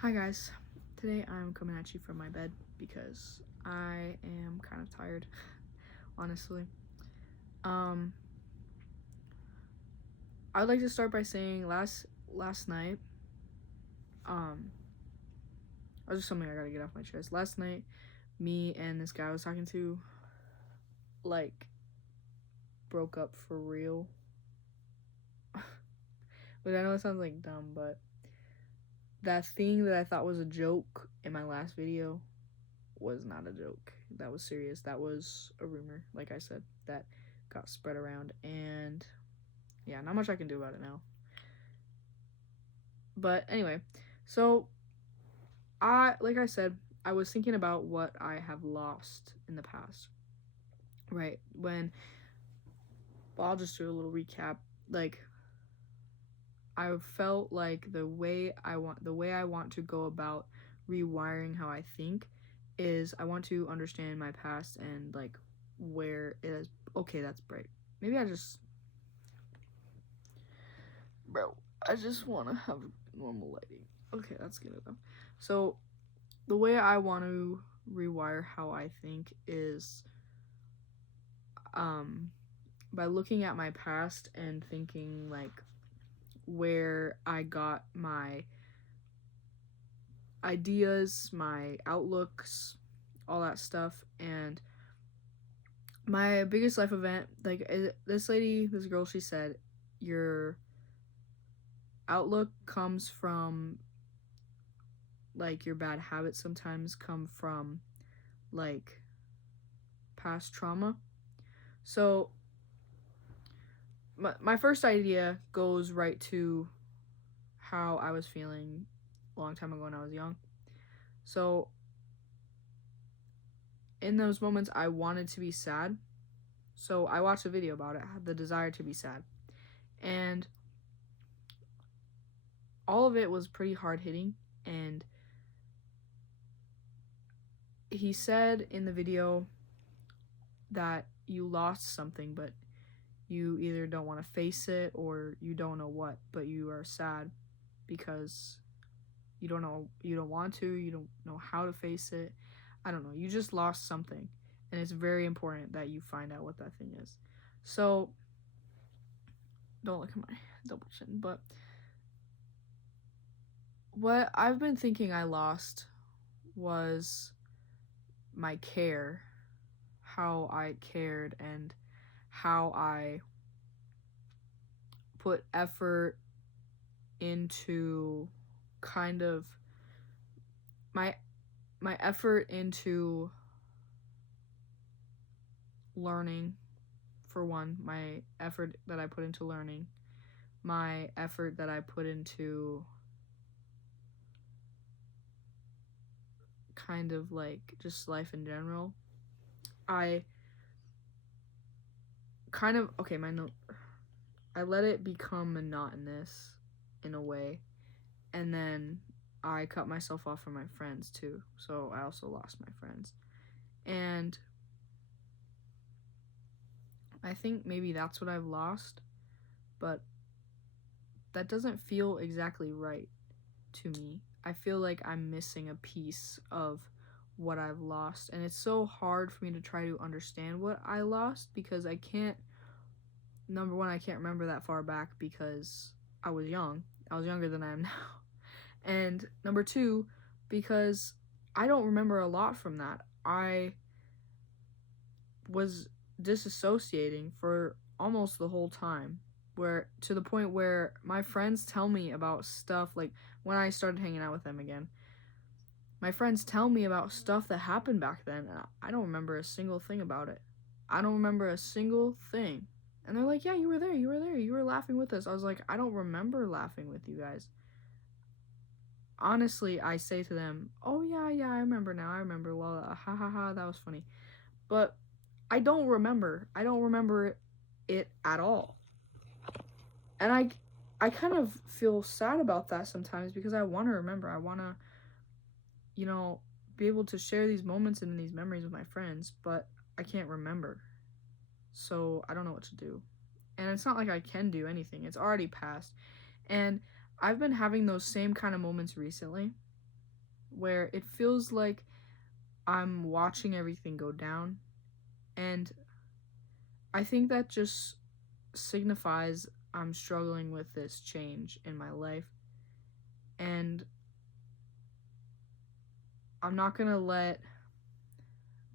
Hi guys, today I'm coming at you from my bed because I am kind of tired, honestly. Um, I would like to start by saying last night, or just something I gotta get off my chest. Last night, me and this guy I was talking to, like, broke up for real. But I know it sounds like dumb, but that thing that I thought was a joke in my last video was not a joke. That was serious. That was a rumor, like I said, that got spread around, and yeah, not much I can do about it now. But anyway, so like I said, I was thinking about what I have lost in the past. Right. I'll just do a little recap. Like, I felt like the way I want to go about rewiring how I think is I want to understand my past and like where it is. Okay, that's great. Maybe I just want to have normal lighting. Okay, that's good enough. So the way I want to rewire how I think is by looking at my past and thinking like where I got my ideas, my outlooks, all that stuff. And my biggest life event, like this girl, she said, your outlook comes from like your bad habits sometimes come from like past trauma. So my first idea goes right to how I was feeling a long time ago when I was young. So in those moments I wanted to be sad. So I watched a video about it, I had the desire to be sad. And all of it was pretty hard hitting. And he said in the video that you lost something, but you either don't want to face it or you don't know what, but you are sad because you don't want to, you don't know how to face it. I don't know. You just lost something, and it's very important that you find out what that thing is. So don't look at my double chin, but what I've been thinking I lost was my care, how I cared and how I put effort into kind of my effort into learning, for one, my effort that I put into learning, my effort that I put into kind of like just life in general. I kind of I let it become monotonous in a way, and then I cut myself off from my friends too, so I also lost my friends. And I think maybe that's what I've lost, but that doesn't feel exactly right to me. I feel like I'm missing a piece of what I've lost, and it's so hard for me to try to understand what I lost because I can't. Number one, I can't remember that far back because I was young. I was younger than I am now. And number two, because I don't remember a lot from that. I was disassociating for almost the whole time, where to the point where my friends tell me about stuff like when I started hanging out with them again. My friends tell me about stuff that happened back then, and I don't remember a single thing about it. I don't remember a single thing. And they're like, yeah, you were there, you were laughing with us. I was like, I don't remember laughing with you guys. Honestly, I say to them, oh yeah, I remember now, I remember, well, ha ha ha, that was funny. But I don't remember it at all. And I kind of feel sad about that sometimes because I want to remember. I want to, be able to share these moments and these memories with my friends, but I can't remember. So I don't know what to do. And it's not like I can do anything. It's already passed. And I've been having those same kind of moments recently. where it feels like I'm watching everything go down. And I think that just signifies I'm struggling with this change in my life. And I'm not going to let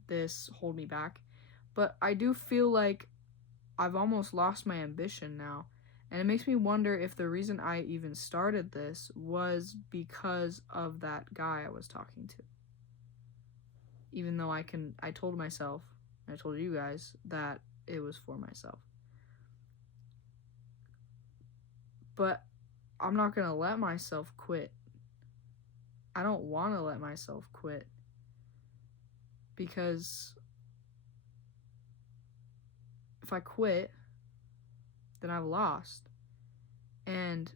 this hold me back. But I do feel like I've almost lost my ambition now. And it makes me wonder if the reason I even started this was because of that guy I was talking to. Even though I told myself, I told you guys that it was for myself. But I'm not going to let myself quit. I don't want to let myself quit. Because if I quit, then I've lost. And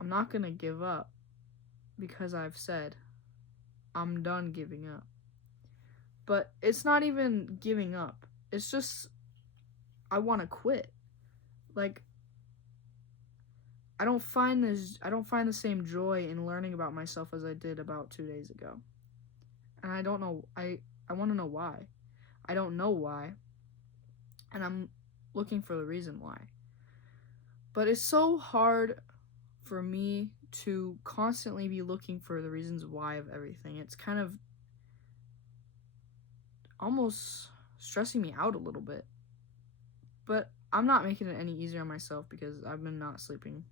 I'm not going to give up because I've said I'm done giving up. But it's not even giving up. It's just I want to quit. Like, I don't find the same joy in learning about myself as I did about 2 days ago. And I don't know, I want to know why. I don't know why. And I'm looking for the reason why. But it's so hard for me to constantly be looking for the reasons why of everything. It's kind of almost stressing me out a little bit. But I'm not making it any easier on myself because I've been not sleeping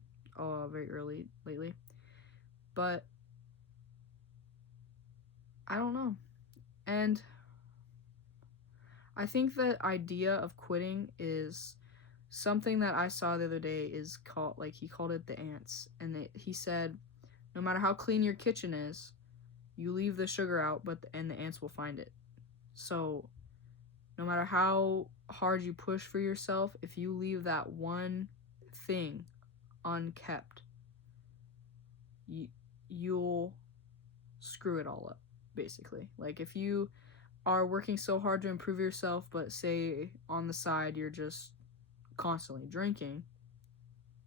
very early lately. But I don't know. And I think the idea of quitting is something that I saw the other day is called, like, he called it the ants. And he said, no matter how clean your kitchen is, you leave the sugar out, and the ants will find it. So no matter how hard you push for yourself, if you leave that one thing unkept, you'll screw it all up, basically. Like, if you are working so hard to improve yourself, but say on the side you're just constantly drinking,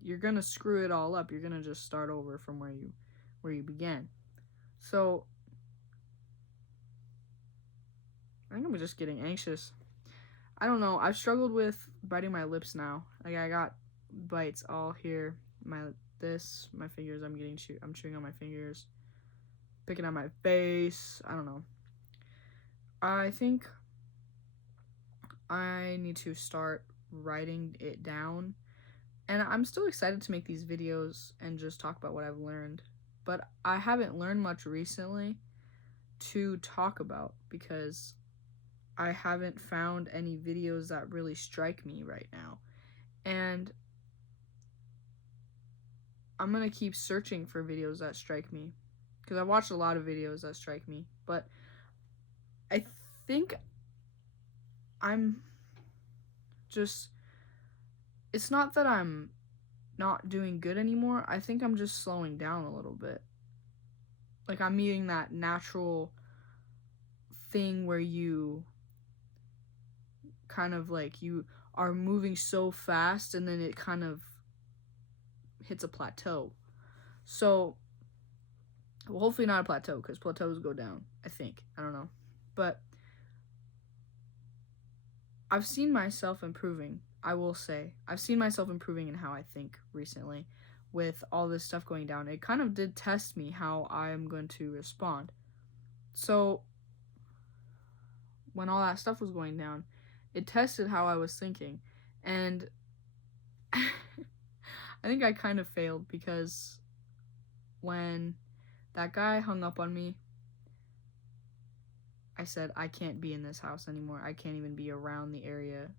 you're gonna screw it all up. You're gonna just start over from where you began. So I think I'm just getting anxious. I don't know. I've struggled with biting my lips now. Like, I got bites all here. My fingers. I'm chewing on my fingers, picking on my face. I don't know. I think I need to start writing it down. And I'm still excited to make these videos and just talk about what I've learned. But I haven't learned much recently to talk about because I haven't found any videos that really strike me right now. And I'm going to keep searching for videos that strike me because I've watched a lot of videos that strike me. But I think I'm just, it's not that I'm not doing good anymore. I think I'm just slowing down a little bit. Like, I'm meeting that natural thing where you kind of, like, you are moving so fast and then it kind of hits a plateau. So, well, hopefully not a plateau, because plateaus go down, I think. I don't know. But I've seen myself improving, I will say. I've seen myself improving in how I think recently with all this stuff going down. It kind of did test me how I'm going to respond. So when all that stuff was going down, it tested how I was thinking. And I think I kind of failed because when that guy hung up on me, I said, I can't be in this house anymore. I can't even be around the area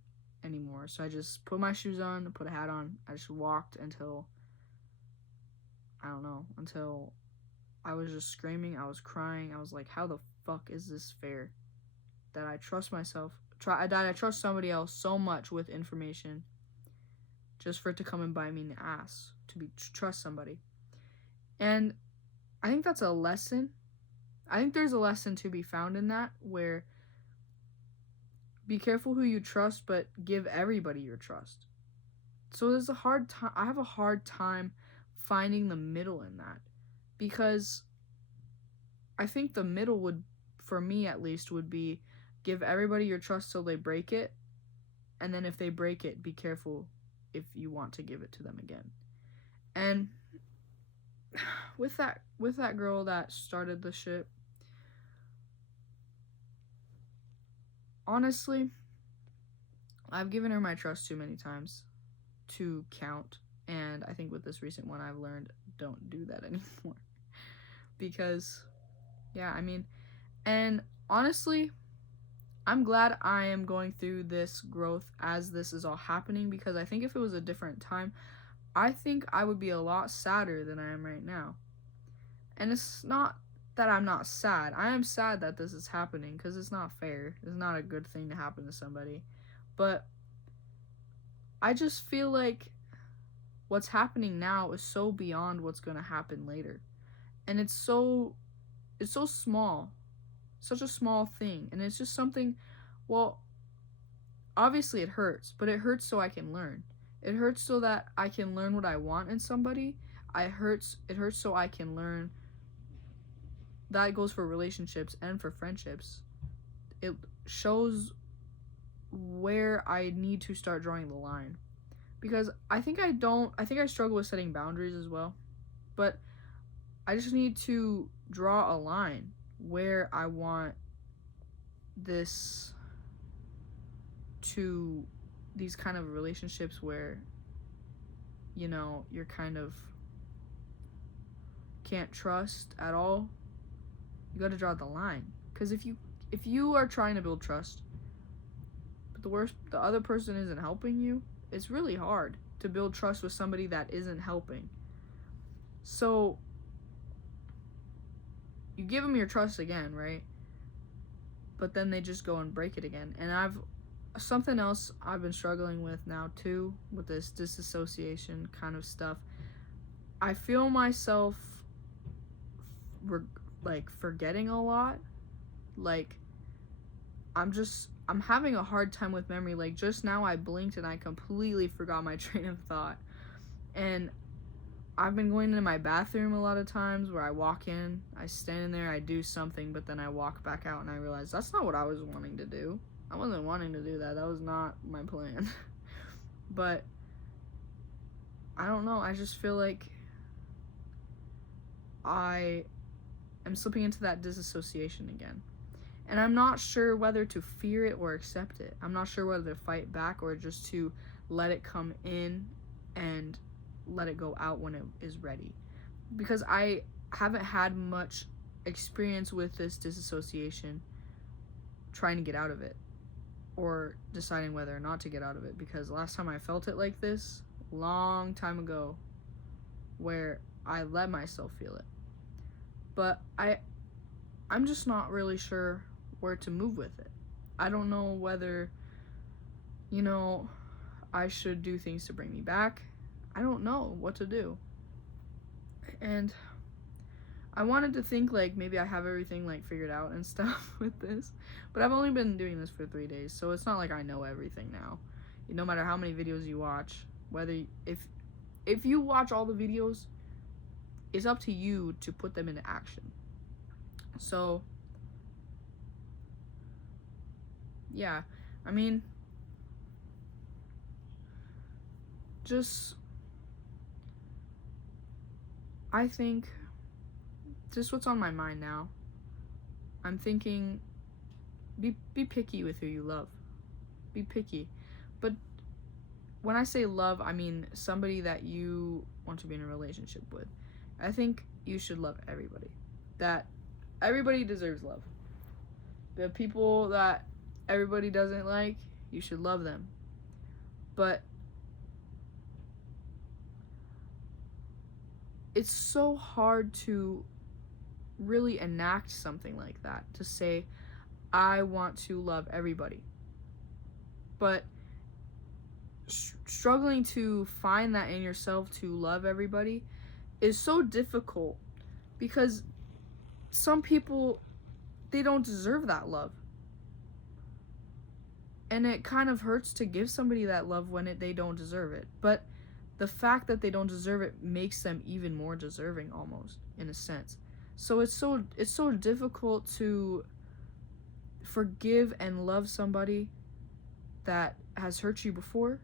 anymore. So I just put my shoes on, put a hat on. I just walked until I was just screaming. I was crying. I was like, how the fuck is this fair? That I trust myself, that I trust somebody else so much with information just for it to come and bite me in the ass, to trust somebody. And I think that's a lesson. I think there's a lesson to be found in that, where be careful who you trust, but give everybody your trust. So there's a hard time. I have a hard time finding the middle in that, because I think the middle would, for me at least, would be give everybody your trust till they break it, and then if they break it, be careful if you want to give it to them again. And with that girl that started the shit, honestly, I've given her my trust too many times to count, and I think with this recent one I've learned don't do that anymore. Because yeah, I mean, and honestly, I'm glad I am going through this growth as this is all happening, because I think if it was a different time, I think I would be a lot sadder than I am right now. And it's not that I'm not sad. I am sad that this is happening because it's not fair. It's not a good thing to happen to somebody. But I just feel like what's happening now is so beyond what's going to happen later. And it's so small. Such a small thing. And it's just something, well, obviously it hurts, but it hurts so I can learn. It hurts so that I can learn what I want in somebody. It hurts so I can learn. That goes for relationships and for friendships. It shows where I need to start drawing the line. Because I think I struggle with setting boundaries as well. But I just need to draw a line where I want these kind of relationships where, you know, you're kind of can't trust at all. You got to draw the line, because if you are trying to build trust, but the other person isn't helping you, it's really hard to build trust with somebody that isn't helping. So you give them your trust again, right? But then they just go and break it again. And something else I've been struggling with now too, with this disassociation kind of stuff. I feel myself forgetting a lot. Like, I'm having a hard time with memory. Like, just now I blinked and I completely forgot my train of thought. And I've been going into my bathroom a lot of times where I walk in, I stand in there, I do something, but then I walk back out and I realize that's not what I was wanting to do. I wasn't wanting to do that. That was not my plan. But I don't know. I just feel like I am slipping into that disassociation again. And I'm not sure whether to fear it or accept it. I'm not sure whether to fight back or just to let it come in and let it go out when it is ready. Because I haven't had much experience with this disassociation trying to get out of it or deciding whether or not to get out of it. Because last time I felt it like this, long time ago, where I let myself feel it. But I'm just not really sure where to move with it. I don't know whether, I should do things to bring me back. I don't know what to do. And I wanted to think like maybe I have everything like figured out and stuff with this, but I've only been doing this for 3 days, so it's not like I know everything now. No matter how many videos you watch, whether if you watch all the videos, it's up to you to put them into action. So yeah, I mean, I think just what's on my mind now. I'm thinking, be picky with who you love. Be picky. But when I say love, I mean somebody that you want to be in a relationship with. I think you should love everybody. That everybody deserves love. The people that everybody doesn't like, you should love them. But it's so hard to really enact something like that, to say, I want to love everybody. But struggling to find that in yourself to love everybody is so difficult, because some people, they don't deserve that love. And it kind of hurts to give somebody that love when they don't deserve it. But the fact that they don't deserve it makes them even more deserving, almost, in a sense. So it's so difficult to forgive and love somebody that has hurt you before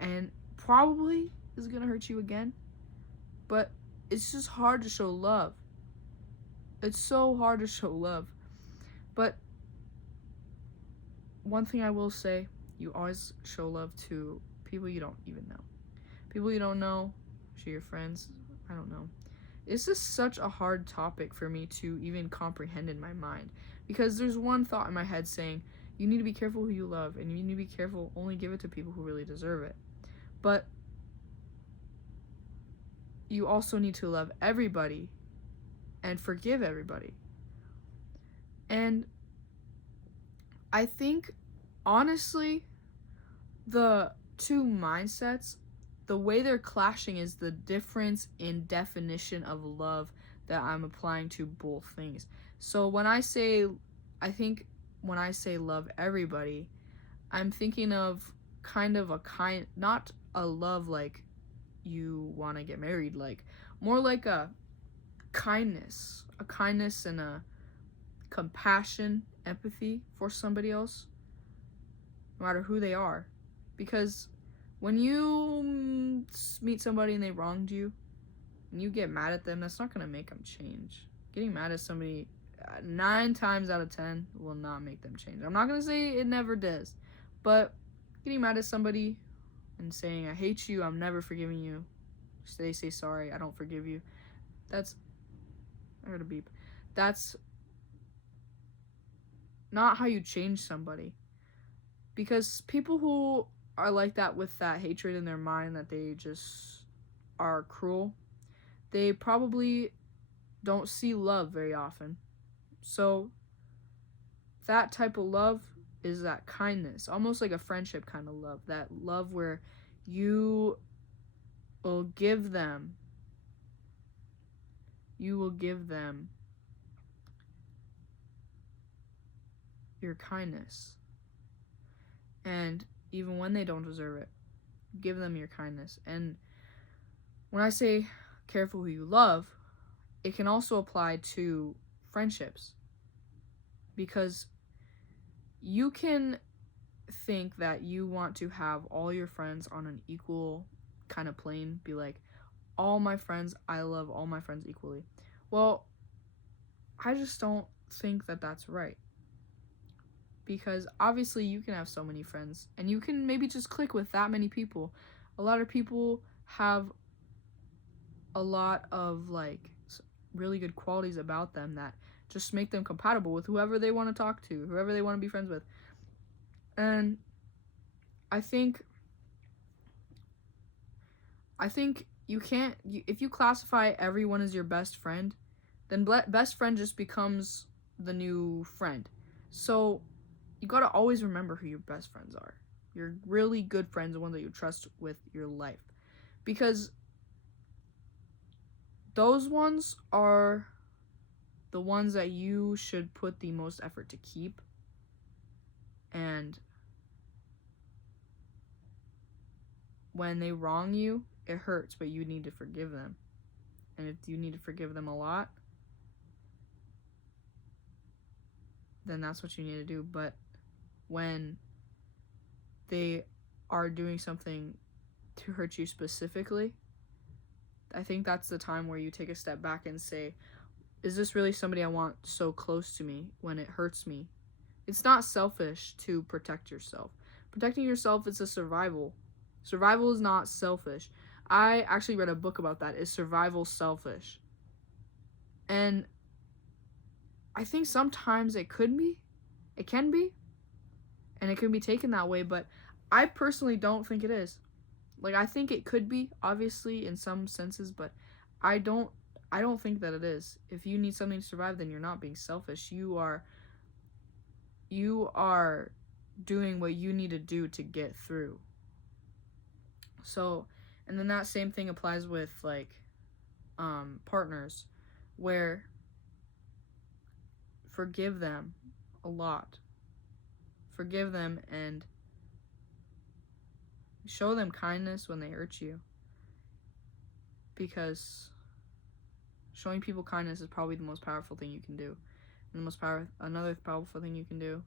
and probably is going to hurt you again. But it's just hard to show love. It's so hard to show love. But one thing I will say, you always show love to people you don't even know. People you don't know, to your friends, I don't know. It's just such a hard topic for me to even comprehend in my mind. Because there's one thought in my head saying, you need to be careful who you love, and you need to be careful, only give it to people who really deserve it. But you also need to love everybody and forgive everybody. And I think, honestly, the two mindsets, the way they're clashing is the difference in definition of love that I'm applying to both things. So I think when I say love everybody, I'm thinking of not a love like you want to get married, like more like a kindness and a compassion, empathy for somebody else, no matter who they are. Because when you meet somebody and they wronged you, and you get mad at them, that's not going to make them change. Getting mad at somebody 9 times out of 10 will not make them change. I'm not going to say it never does, but getting mad at somebody and saying, I hate you, I'm never forgiving you, they say sorry, I don't forgive you, I heard a beep. That's not how you change somebody. Because people who are like that with that hatred in their mind, that they just are cruel, they probably don't see love very often. So that type of love is that kindness, almost like a friendship kind of love. That love where you will give them your kindness. And even when they don't deserve it, give them your kindness. And when I say careful who you love, it can also apply to friendships. Because you can think that you want to have all your friends on an equal kind of plane, be like, all my friends, I love all my friends equally. Well, I just don't think that that's right. Because obviously you can have so many friends and you can maybe just click with that many people. A lot of people have a lot of like really good qualities about them that just make them compatible with whoever they want to talk to, whoever they want to be friends with. And I think you can't, if you classify everyone as your best friend, then best friend just becomes the new friend. So you gotta always remember who your best friends are. Your really good friends, the ones that you trust with your life. Because those ones are the ones that you should put the most effort to keep. And when they wrong you, it hurts, but you need to forgive them. And if you need to forgive them a lot, then that's what you need to do. But when they are doing something to hurt you specifically, I think that's the time where you take a step back and say, is this really somebody I want so close to me when it hurts me? It's not selfish to protect yourself. Protecting yourself is a survival. Survival is not selfish. I actually read a book about that. Is survival selfish? And I think sometimes it can be, and it can be taken that way, but I personally don't think it is. Like, I think it could be, obviously, in some senses, but I don't think that it is. If you need something to survive, then you're not being selfish. You are doing what you need to do to get through. So, and then that same thing applies with, like, partners, where forgive them a lot. Forgive them and show them kindness when they hurt you. Because Showing people kindness is probably the most powerful thing you can do. And another powerful thing you can do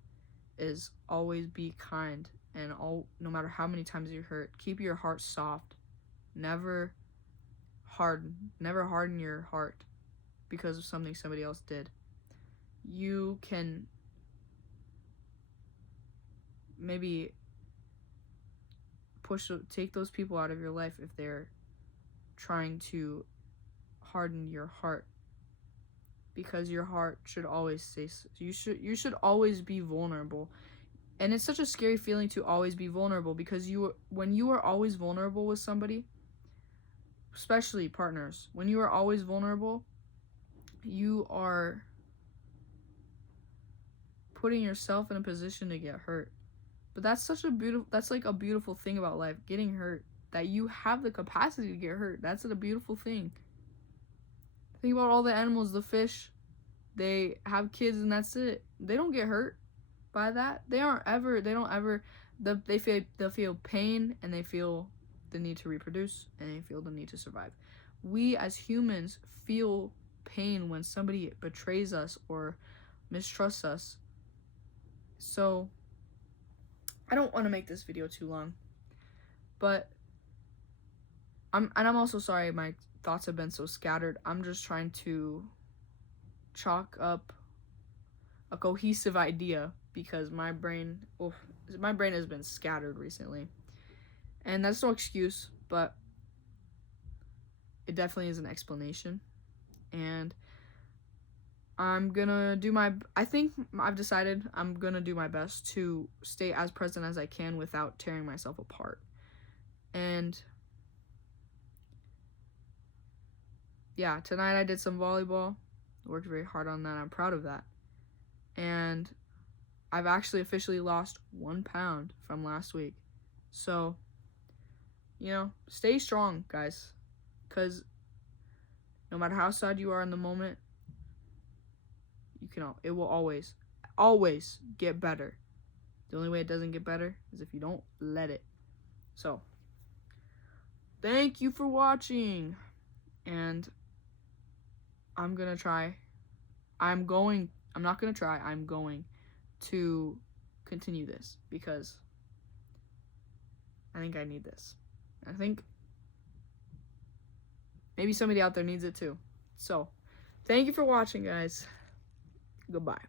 is always be kind, and no matter how many times you're hurt, keep your heart soft. Never harden your heart because of something somebody else did. You can maybe take those people out of your life if they're trying to harden your heart, because your heart should always stay, you should always be vulnerable. And it's such a scary feeling to always be vulnerable, because when you are always vulnerable with somebody, especially partners, when you are always vulnerable, you are putting yourself in a position to get hurt. But that's like a beautiful thing about life, getting hurt, that you have the capacity to get hurt. That's a beautiful thing. Think about all the animals, the fish, they have kids and that's it. They don't get hurt by that. They'll feel pain, and they feel the need to reproduce, and they feel the need to survive. We as humans feel pain when somebody betrays us or mistrusts us. So I don't want to make this video too long, but I'm also sorry my thoughts have been so scattered. I'm just trying to chalk up a cohesive idea, because my brain has been scattered recently. And that's no excuse, but it definitely is an explanation. And I think I've decided I'm gonna do my best to stay as present as I can without tearing myself apart. And yeah, tonight I did some volleyball. Worked very hard on that. I'm proud of that. And I've actually officially lost 1 pound from last week. So, stay strong, guys. Because no matter how sad you are in the moment, it will always get better. The only way it doesn't get better is if you don't let it. So, thank you for watching. And I'm going to continue this, because I think I need this. I think maybe somebody out there needs it too. So, thank you for watching, guys. Goodbye.